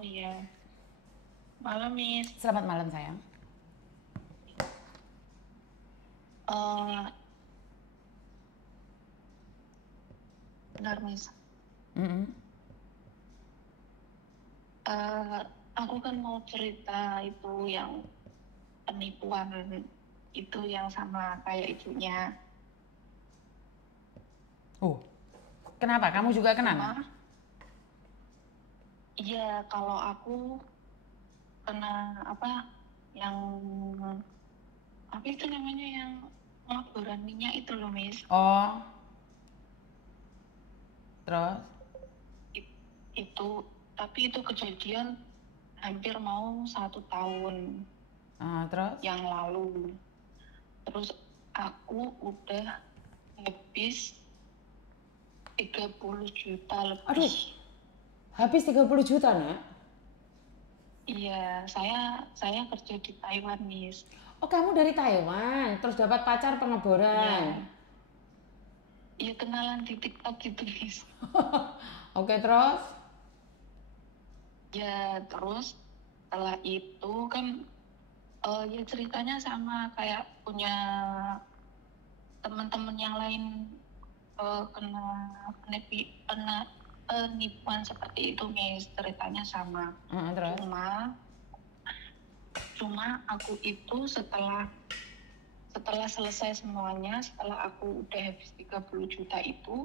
Oh iya, malam Miss. Selamat malam sayang. Eh, Benar Miss. Mm-mm. Eh, aku kan mau cerita itu yang penipuan itu yang sama kayak ibunya. Kenapa? Kamu juga kena? Cuma, iya kalau aku kena apa yang apa itu namanya yang pelaburan minyak itu loh Miss. Oh, terus? Itu tapi itu kejadian hampir mau 1 tahun Terus? yang lalu. Terus aku udah habis 30 juta lebih. Aduh, habis 30 juta nak? Iya, saya kerja di Taiwan, Miss. Oh, kamu dari Taiwan, terus dapat pacar pengeboran. Iya, iya kenalan di TikTok gitu, Miss. Oke, terus? Ya, terus setelah itu kan ya ceritanya sama kayak punya teman-teman yang lain kena penipuan seperti itu, Miss. Ceritanya sama. Terus? Cuma aku itu setelah selesai semuanya, setelah aku udah habis 30 juta itu,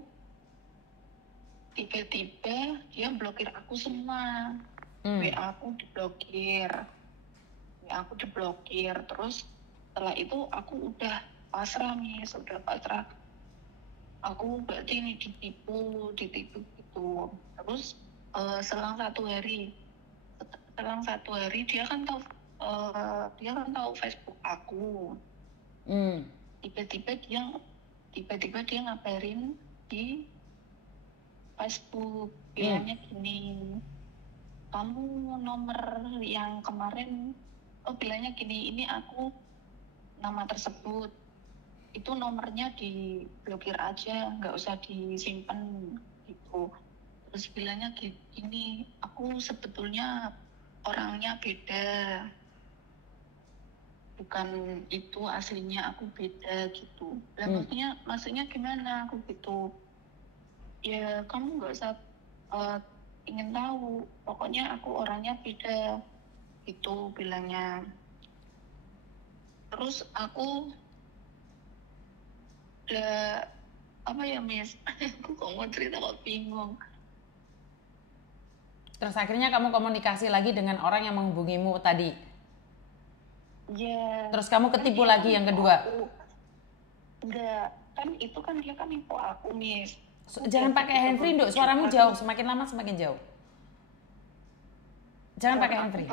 tiba-tiba dia blokir aku semua. WA aku diblokir. Terus setelah itu aku udah pasrah nih, sudah pasrah. Aku berarti ini ditipu gitu. Terus selang satu hari dia kan tahu Facebook aku. Tiba-tiba dia ngabarin di Facebook, bilangnya gini, kamu nomor yang kemarin, bilangnya gini, ini aku nama tersebut, itu nomornya diblokir aja, nggak usah disimpan gitu. Terus bilangnya gini, aku sebetulnya orangnya beda, bukan itu aslinya, aku beda gitu. Dan maksudnya gimana aku gitu? Ya kamu nggak usah ingin tahu, pokoknya aku orangnya beda gitu bilangnya. Terus aku udah apa ya Miss, aku kok mau cerita kok bingung. Terus akhirnya kamu komunikasi lagi dengan orang yang menghubungimu tadi. Ya. Terus kamu ketipu lagi yang kedua. Enggak, kan itu kan dia kan nipu aku Miss. Jangan pakai handfree, Nduk. Suaramu jauh, semakin lama semakin jauh. Jangan pakai handfree.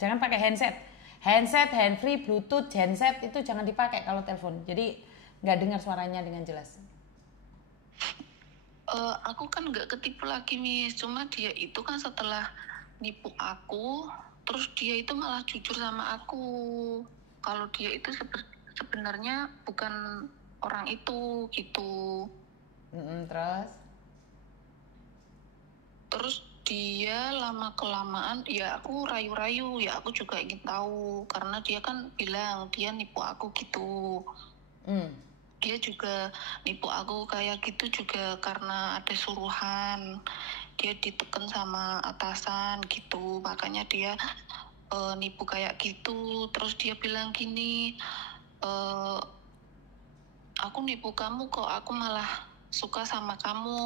Jangan pakai handset. Handset, handfree, bluetooth, genset itu jangan dipakai kalau telepon. Jadi nggak dengar suaranya dengan jelas. Aku kan nggak ketipu lagi Miss, cuma dia itu kan setelah nipu aku, terus dia itu malah jujur sama aku kalau dia itu sebenarnya bukan orang itu gitu. Terus dia lama kelamaan ya aku rayu-rayu, ya aku juga ingin tahu karena dia kan bilang dia nipu aku gitu. Dia juga nipu aku kayak gitu juga karena ada suruhan, dia ditekan sama atasan gitu, makanya dia nipu kayak gitu. Terus dia bilang gini, aku nipu kamu kok, aku malah suka sama kamu.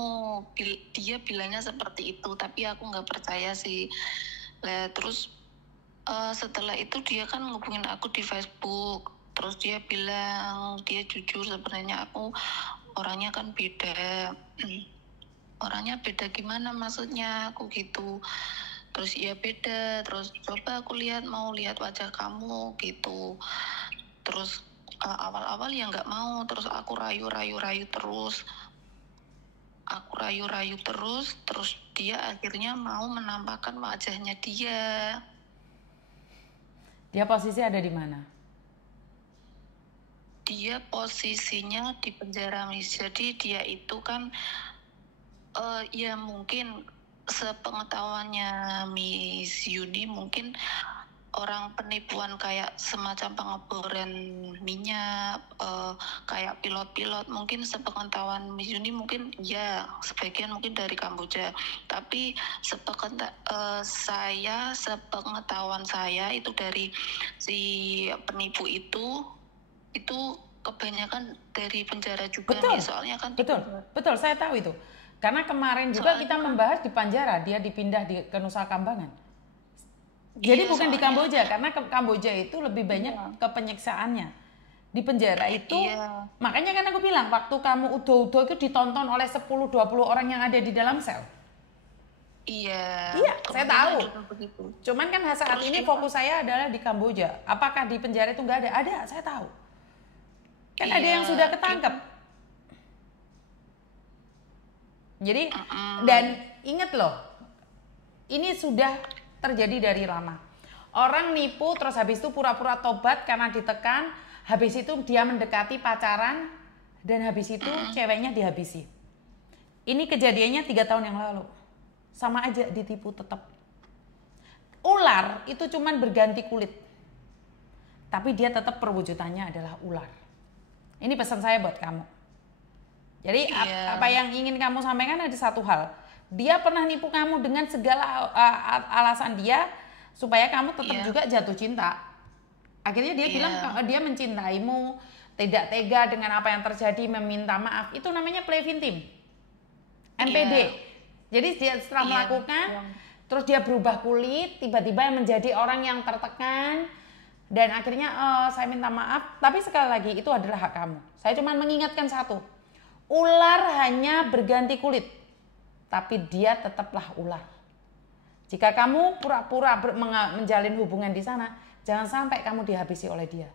Dia bilangnya seperti itu, tapi aku nggak percaya sih. Terus setelah itu dia kan ngubungin aku di Facebook. Terus dia bilang dia jujur sebenarnya aku orangnya kan beda. Orangnya beda gimana maksudnya, aku gitu. Terus ya beda, terus coba aku mau lihat wajah kamu gitu. Terus awal-awal ya nggak mau, terus aku rayu terus. Terus dia akhirnya mau menampakkan wajahnya dia. Dia posisi ada di mana? Dia posisinya di penjara Miss. Jadi dia itu kan ya mungkin sepengetahuannya Miss Yuni mungkin orang penipuan kayak semacam pengeboran minyak, kayak pilot-pilot, mungkin sepengetahuan Miss Yuni mungkin ya sebagian mungkin dari Kamboja, tapi sepengetahuan saya itu dari si penipu itu kebanyakan dari penjara juga. Betul, nih, soalnya kan betul, saya tahu itu. Karena kemarin juga kita membahas di Panjara, dia dipindah ke Nusa Kambangan. Jadi bukan di Kamboja, karena Kamboja itu lebih banyak ke penyiksaannya. Di penjara itu, makanya kan aku bilang, waktu kamu udo-udo itu ditonton oleh 10-20 orang yang ada di dalam sel. Iya, saya tahu. Cuman kan saat ini fokus saya adalah di Kamboja. Apakah di penjara itu nggak ada? Ada, saya tahu. Kan ada yang sudah ketangkep. Jadi, dan ingat loh, ini sudah terjadi dari lama. Orang nipu terus habis itu pura-pura tobat karena ditekan, habis itu dia mendekati pacaran, dan habis itu ceweknya dihabisi. Ini kejadiannya 3 tahun yang lalu. Sama aja ditipu tetap. Ular itu cuman berganti kulit, tapi dia tetap perwujudannya adalah ular. Ini pesan saya buat kamu. Jadi apa yang ingin kamu sampaikan ada satu hal. Dia pernah nipu kamu dengan segala alasan dia supaya kamu tetap juga jatuh cinta. Akhirnya dia bilang dia mencintaimu, tidak tega dengan apa yang terjadi, meminta maaf. Itu namanya play victim, MPD. Jadi dia setelah melakukan, terus dia berubah kulit, tiba-tiba menjadi orang yang tertekan, dan akhirnya saya minta maaf. Tapi sekali lagi itu adalah hak kamu. Saya cuma mengingatkan satu, ular hanya berganti kulit, tapi dia tetaplah ular. Jika kamu pura-pura menjalin hubungan di sana, jangan sampai kamu dihabisi oleh dia.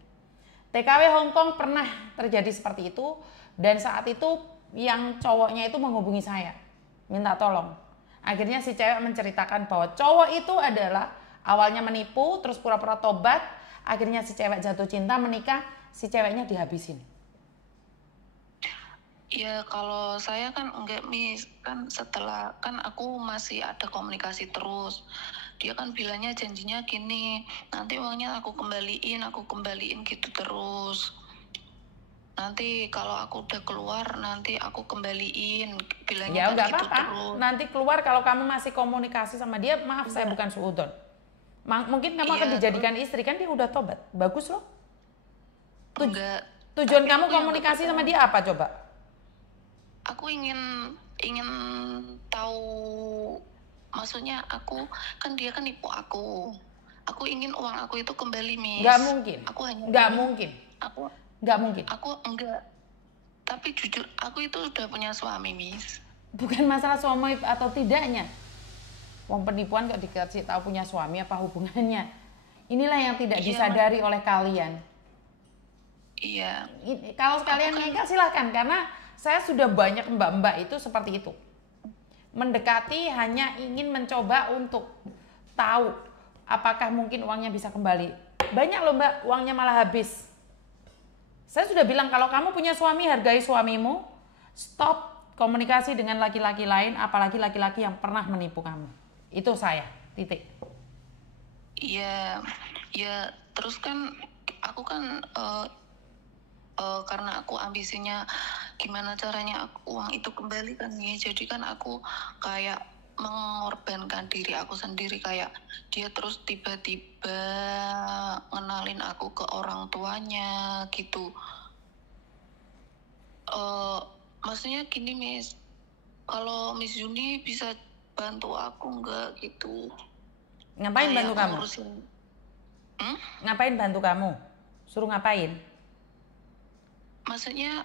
TKW Hong Kong pernah terjadi seperti itu, dan saat itu yang cowoknya itu menghubungi saya, minta tolong. Akhirnya si cewek menceritakan bahwa cowok itu adalah awalnya menipu, terus pura-pura tobat, akhirnya si cewek jatuh cinta, menikah, si ceweknya dihabisin. Ya kalau saya kan enggak Miss, kan setelah kan aku masih ada komunikasi terus. Dia kan bilangnya janjinya gini, nanti uangnya aku kembaliin gitu terus. Nanti kalau aku udah keluar nanti aku kembaliin, bilangnya ya nggak gitu apa-apa. Terus. Nanti keluar kalau kamu masih komunikasi sama dia, maaf saya bukan suudon. Mungkin kamu akan dijadikan istri, kan dia udah tobat, bagus loh. Tujuan kamu komunikasi sama dia apa coba? Aku ingin tahu, maksudnya aku kan dia kan nipu aku ingin uang aku itu kembali Miss. Nggak mungkin. Nggak mungkin. Aku enggak, tapi jujur aku itu udah punya suami Miss. Bukan masalah suami atau tidaknya. Wong penipuan kok dikasih tahu punya suami, apa hubungannya? Inilah yang tidak disadari oleh kalian. Iya. Kalau sekalian nikah silahkan, karena saya sudah banyak mbak-mbak itu seperti itu. Mendekati hanya ingin mencoba untuk tahu apakah mungkin uangnya bisa kembali. Banyak loh mbak, uangnya malah habis. Saya sudah bilang kalau kamu punya suami, hargai suamimu. Stop komunikasi dengan laki-laki lain, apalagi laki-laki yang pernah menipu kamu. Itu saya, titik. Iya, ya terus kan aku kan karena aku ambisinya gimana caranya uang itu kembali kan nih, jadi kan aku kayak mengorbankan diri aku sendiri, kayak dia terus tiba-tiba ngenalin aku ke orang tuanya gitu. Maksudnya gini Miss, kalau Miss Yuni bisa bantu aku nggak gitu? Ngapain bantu kamu? Ngapain bantu kamu? Suruh ngapain? Maksudnya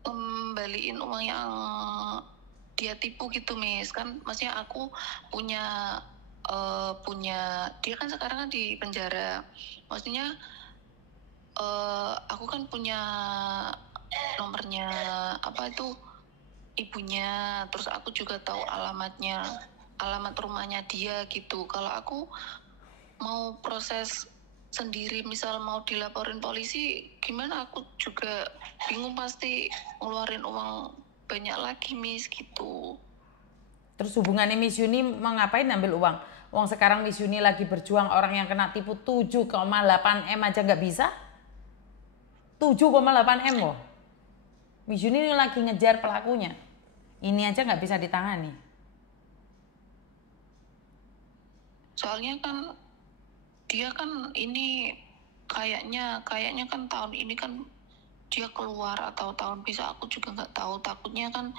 kembaliin uang yang dia tipu gitu Miss. Kan maksudnya aku punya dia kan sekarang kan di penjara. Maksudnya aku kan punya nomornya apa itu ibunya, terus aku juga tahu alamat rumahnya dia gitu. Kalau aku mau proses sendiri, misal mau dilaporin polisi, gimana, aku juga bingung pasti ngeluarin uang banyak lagi Miss gitu. Terus hubungannya Miss Yuni mau ngapain ambil uang? Uang sekarang Miss Yuni lagi berjuang, orang yang kena tipu 7,8 M aja nggak bisa? 7,8 M loh. Miss Yuni ini lagi ngejar pelakunya. Ini aja nggak bisa ditangani. Soalnya kan dia kan ini kayaknya kan tahun ini kan dia keluar atau tahun bisa, aku juga nggak tahu. Takutnya kan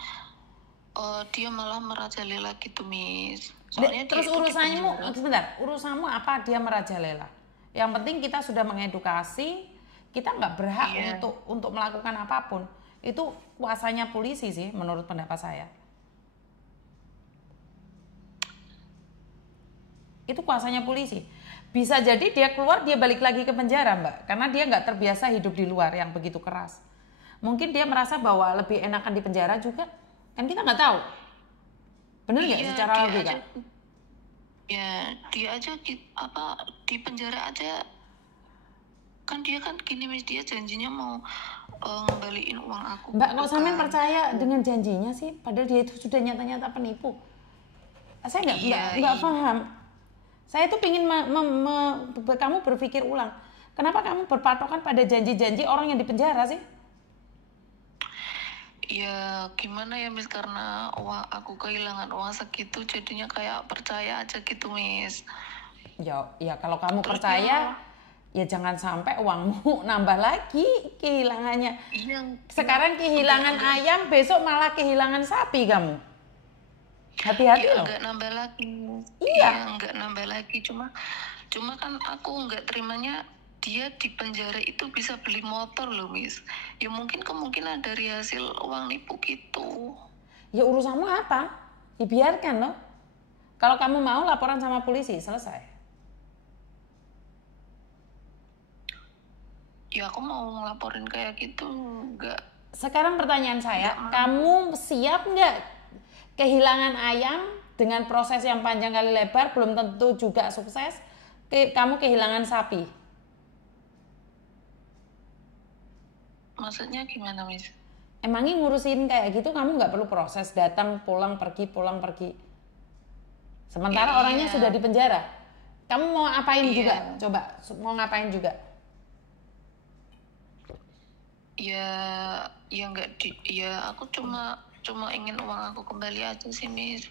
dia malah merajalela gitu Miss. Soalnya Terus urusanmu, sebentar, urusanmu apa dia merajalela? Yang penting kita sudah mengedukasi, kita nggak berhak untuk melakukan apapun. Itu kuasanya polisi sih menurut pendapat saya. Itu kuasanya polisi. Bisa jadi dia keluar, dia balik lagi ke penjara Mbak, karena dia nggak terbiasa hidup di luar yang begitu keras. Mungkin dia merasa bahwa lebih enakan di penjara juga, kan kita nggak tahu. Bener nggak secara logika? Ya dia aja di penjara aja kan dia kan gini Miss, dia janjinya mau ngembaliin uang aku. Mbak, kok sampean percaya dengan janjinya sih? Padahal dia itu sudah nyata-nyata penipu. Saya nggak paham. Saya tuh pingin kamu berpikir ulang. Kenapa kamu berpatokan pada janji-janji orang yang di penjara sih? Ya gimana ya Miss, karena aku kehilangan uang segitu jadinya kayak percaya aja gitu Miss. Ya kalau kamu percaya ya jangan sampai uangmu nambah lagi kehilangannya. Sekarang kehilangan ayam, besok malah kehilangan sapi kamu. Hati-hati loh. Enggak nambah lagi. Iya, enggak nambah lagi. Cuma kan aku enggak terimanya dia di penjara itu bisa beli motor loh Miss. Ya mungkin kemungkinan dari hasil uang nipu gitu. Ya urusanmu apa? Dibiarkan loh. Kalau kamu mau laporan sama polisi, selesai. Ya aku mau ngelaporin kayak gitu enggak. Sekarang pertanyaan saya, kamu siap nggak kehilangan ayam dengan proses yang panjang kali lebar, belum tentu juga sukses, kamu kehilangan sapi? Maksudnya gimana Miss? Emangnya ngurusin kayak gitu kamu nggak perlu proses, datang pulang pergi sementara orangnya sudah di penjara? Kamu mau ngapain juga? Coba mau ngapain juga? Ya aku cuma ingin uang aku kembali aja sih Miss.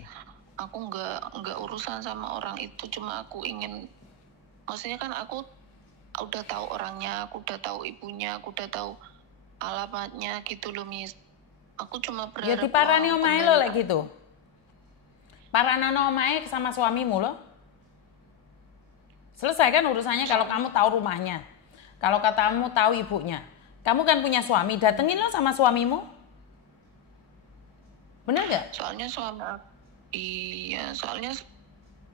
Aku nggak urusan sama orang itu, cuma aku ingin, maksudnya kan aku udah tahu orangnya, aku udah tahu ibunya, aku udah tahu alamatnya gitu loh Miss. Aku cuma berharap ya diparani omahe lo lek gitu. Paranono omahe sama suamimu lo. Selesai kan urusannya kalau kamu tahu rumahnya. Kalau katamu tahu ibunya. Kamu kan punya suami, datengin lo sama suamimu. Bener gak? Soalnya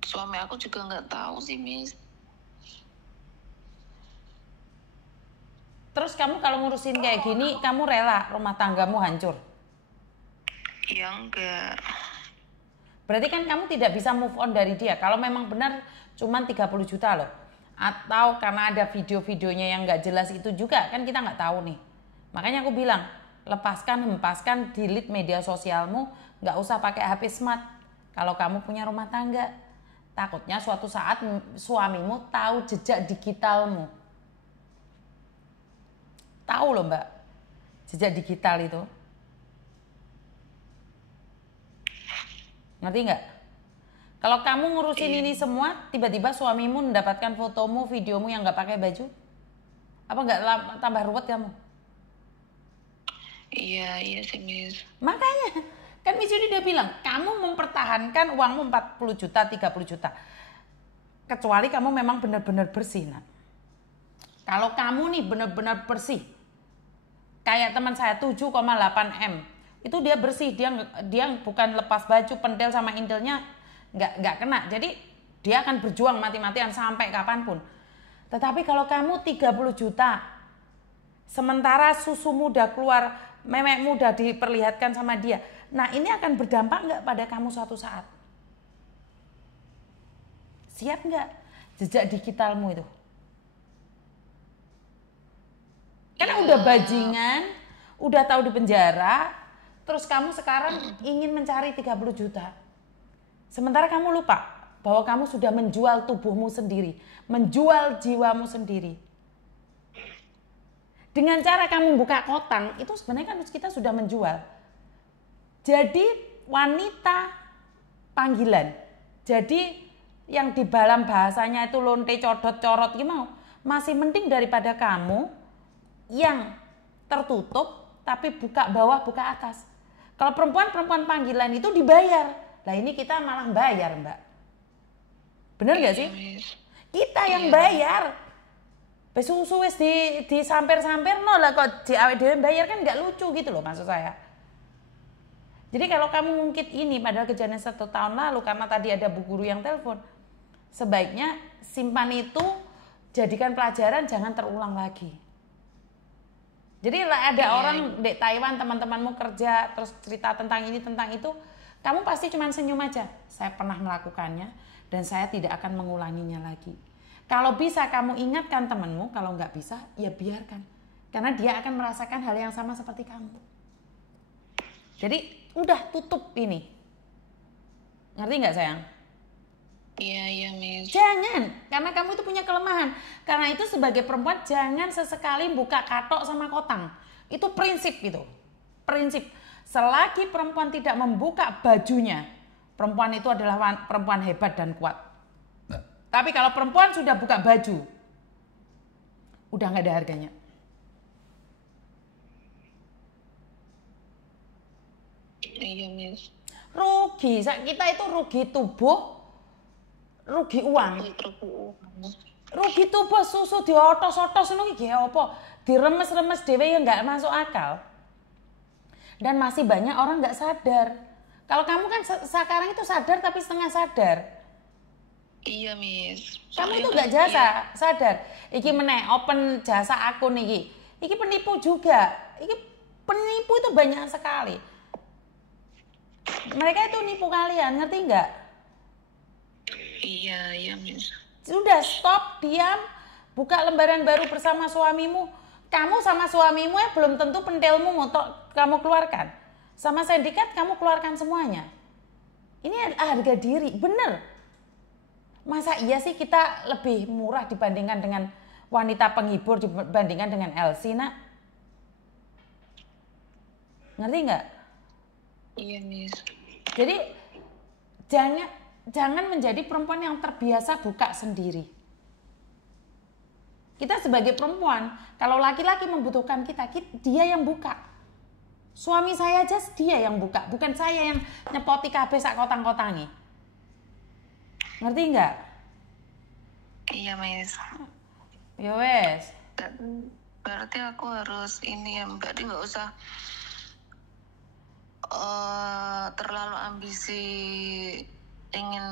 suami aku juga nggak tahu sih Miss. Terus kamu kalau ngurusin kayak gini, kamu rela rumah tanggamu hancur? Ya enggak. Berarti kan kamu tidak bisa move on dari dia. Kalau memang benar cuma 30 juta loh. Atau karena ada video-videonya yang nggak jelas itu juga, kan kita nggak tahu nih. Makanya aku bilang, hempaskan, delete media sosialmu, nggak usah pakai HP smart. Kalau kamu punya rumah tangga, takutnya suatu saat suamimu tahu jejak digitalmu. Tahu loh Mbak, jejak digital itu. Ngerti nggak? Kalau kamu ngurusin ini semua, tiba-tiba suamimu mendapatkan fotomu, videomu yang nggak pakai baju, apa nggak tambah ruwet kamu? Iya sih Miss. Makanya, kan Miss Yuni udah bilang, kamu mempertahankan uangmu 40 juta, 30 juta. Kecuali kamu memang benar-benar bersih, nak. Kalau kamu nih benar-benar bersih, kayak teman saya 7,8 M, itu dia bersih, dia bukan lepas baju, pentil sama intilnya nggak kena. Jadi dia akan berjuang mati-matian sampai kapanpun. Tetapi kalau kamu 30 juta, sementara susumu udah keluar, memekmu udah diperlihatkan sama dia, nah ini akan berdampak nggak pada kamu suatu saat? Siap nggak jejak digitalmu itu? Karena udah bajingan, udah tahu di penjara, terus kamu sekarang ingin mencari 30 juta. Sementara kamu lupa bahwa kamu sudah menjual tubuhmu sendiri, menjual jiwamu sendiri. Dengan cara kamu buka kotang, itu sebenarnya kan kita sudah menjual. Jadi wanita panggilan. Jadi yang di dalam bahasanya itu lonte, codot, corot gimana? Masih mending daripada kamu yang tertutup tapi buka bawah, buka atas. Kalau perempuan panggilan itu dibayar. Lah ini kita malah bayar, Mbak. Bener gak sih? Kita yang bayar. Besusu wis di samper-samper no lah kok di awake dhewe bayar kan nggak lucu gitu loh maksud saya. Jadi kalau kamu ngungkit ini padahal kejadian 1 tahun lalu karena tadi ada bu guru yang telepon, sebaiknya simpan itu, jadikan pelajaran, jangan terulang lagi. Jadi lah ada orang di Taiwan teman-temanmu kerja terus cerita tentang ini tentang itu, kamu pasti cuma senyum aja. Saya pernah melakukannya dan saya tidak akan mengulanginya lagi. Kalau bisa kamu ingatkan temanmu, kalau nggak bisa ya biarkan. Karena dia akan merasakan hal yang sama seperti kamu. Jadi udah tutup ini. Ngerti nggak sayang? Iya Miss. Jangan, karena kamu itu punya kelemahan. Karena itu sebagai perempuan jangan sesekali buka katok sama kotang. Itu prinsip itu. Prinsip. Selagi perempuan tidak membuka bajunya, perempuan itu adalah perempuan hebat dan kuat. Tapi kalau perempuan sudah buka baju, udah nggak ada harganya. Iya Miss. Rugi, kita itu rugi tubuh, rugi uang. Rugi tubuh, susu diotos-otos ini kayak apa? Diremes-remes dewe yang nggak masuk akal. Dan masih banyak orang nggak sadar. Kalau kamu kan sekarang itu sadar tapi setengah sadar. Iya Miss. Kamu itu nggak jasa, sadar. Iki meneh open jasa akun iki. Iki penipu juga. Iki penipu itu banyak sekali. Mereka itu nipu kalian, ngerti nggak? Iya Miss. Sudah stop, diam. Buka lembaran baru bersama suamimu. Kamu sama suamimu ya belum tentu pentilmu untuk kamu keluarkan. Sama sindikat kamu keluarkan semuanya. Ini harga diri, bener. Masa iya sih kita lebih murah dibandingkan dengan wanita penghibur dibandingkan dengan Elsie, nak? Ngerti nggak? Iya Miss. Jadi jangan menjadi perempuan yang terbiasa buka sendiri. Kita sebagai perempuan, kalau laki-laki membutuhkan kita, dia yang buka. Suami saya aja dia yang buka, bukan saya yang nyepoti kabeh sak kotang-kotangi. Ngerti nggak? Iya Miss. Ya wes. Berarti aku harus ini ya Mbak, dia nggak usah terlalu ambisi ingin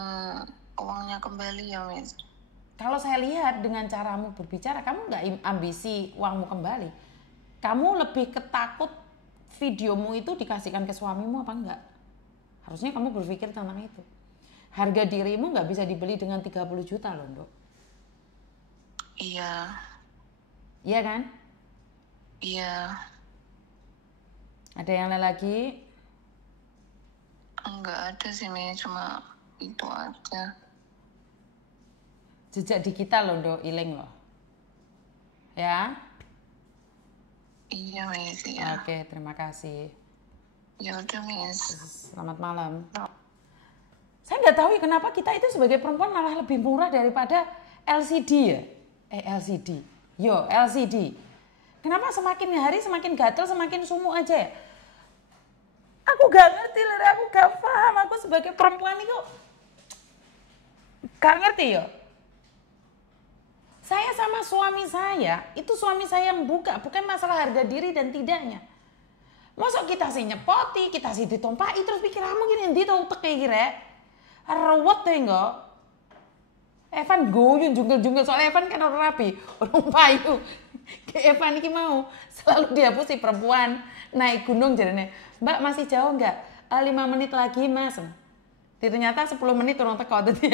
uangnya kembali ya Miss. Kalau saya lihat dengan caramu berbicara, kamu nggak ambisi uangmu kembali. Kamu lebih ketakut videomu itu dikasihkan ke suamimu apa enggak? Harusnya kamu berpikir tentang itu. Harga dirimu nggak bisa dibeli dengan 30 juta loh, Dok. Iya. Iya kan? Iya. Ada yang lain lagi? Enggak ada sih, cuma itu aja. Jejak digital loh, Dok, iling loh. Ya? Iya, Miss. Ya. Oke, terima kasih. Ya udah, Miss. Selamat malam. Saya nggak tahu ya kenapa kita itu sebagai perempuan malah lebih murah daripada LCD ya. LCD. Yo, LCD. Kenapa semakin hari semakin gatel, semakin sumuk aja ya? Aku gak ngerti lah, aku gak paham. Aku sebagai perempuan itu gak ngerti ya. Saya sama suami saya, itu suami saya yang buka, bukan masalah harga diri dan tidaknya. Masa kita sih nyepoti, kita sih ditompai, terus pikir kamu gini, nanti tau utek kayak gini. Rawat deh enggak. Evan goyun junggel-junggel, soalnya Evan kan orang rapi, orang payu. Kayak Evan ini mau selalu dihapusi perempuan naik gunung jadinya. Mbak masih jauh enggak? 5 menit lagi mas. Ternyata 10 menit orang teko. Jadi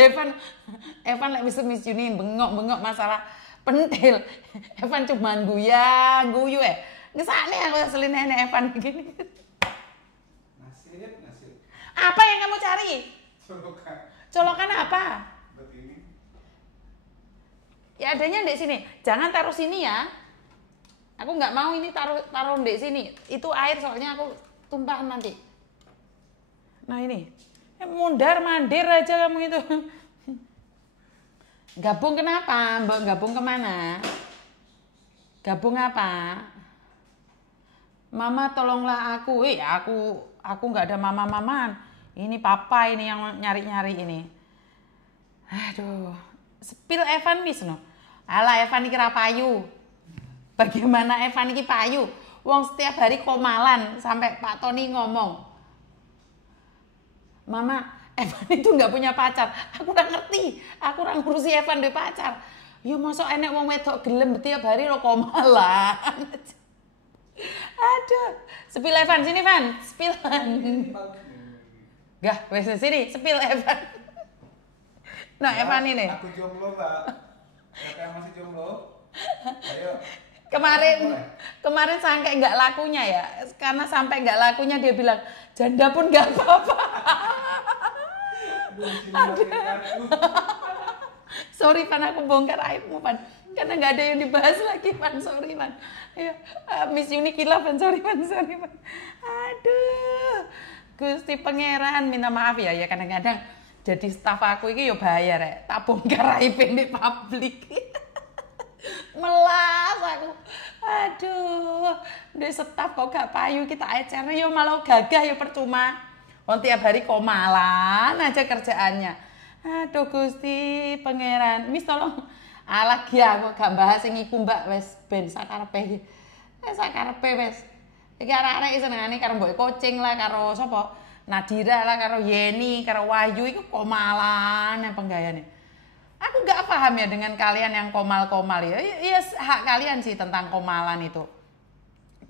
Evan lagi bisa misyunin bengok-bengok masalah pentil. Evan cuman guyu Ngesane aku selin nenek Evan gini. Colokan apa? Ya adanya di sini. Jangan taruh sini ya. Aku nggak mau ini taruh di sini. Itu air soalnya aku tumpah nanti. Nah ini. Mundar mandir aja kamu itu. Gabung kenapa? Mbak gabung kemana? Gabung apa? Mama tolonglah aku. Aku nggak ada mama-maman. Ini papa ini yang nyari-nyari ini. Aduh. Spill Evan wis no. Alah Evan iki ra payu. Bagaimana Evan iki payu? Wong setiap hari komalan sampai Pak Tony ngomong. Mama, Evan itu nggak punya pacar. Aku udah ngerti. Aku orang ngurusi Evan deh pacar. Ya mosok enek wong wedok gelem tiap hari lo komalan. Aduh. Spill Evan sini Van. Spill. Gah, wes sini. Spill Evan. Nah, ya, Evan ini. Aku jomblo, Mbak. Kakak masih jomblo. Ayo. Kemarin sampai nggak lakunya ya. Karena sampai nggak lakunya dia bilang, janda pun nggak apa-apa. Sorry Pan, aku bongkar aibmu Pan. Karena nggak ada yang dibahas lagi Pan. Sorry Pan. Ya, Miss Unikila Pan. Sorry Pan. Aduh. Gusti Pangeran minta maaf ya. Ya kadang-kadang jadi staf aku ini yo bayar ya. Tak bongkar aib di publik. Melas aku. Aduh. Di staf kok gak payu kita ecer yo malah gagah yo percuma. Oh tiap hari komalan aja kerjaannya. Aduh Gusti Pangeran. Miss tolong. Alah ya kok gak bahas sing iku Mbak wis ben sakarepe. Sakarepe wis. Iki arek-arek senengane karo mbok coaching lah karo sapa? Nadira lah karo Yeni, karo Wahyu itu komalan yang penggayane. Aku nggak paham ya dengan kalian yang komal-komal ya. Iya hak kalian sih tentang komalan itu.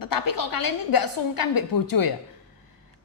Tetapi kok kalian ini nggak sungkan mbek bojo ya.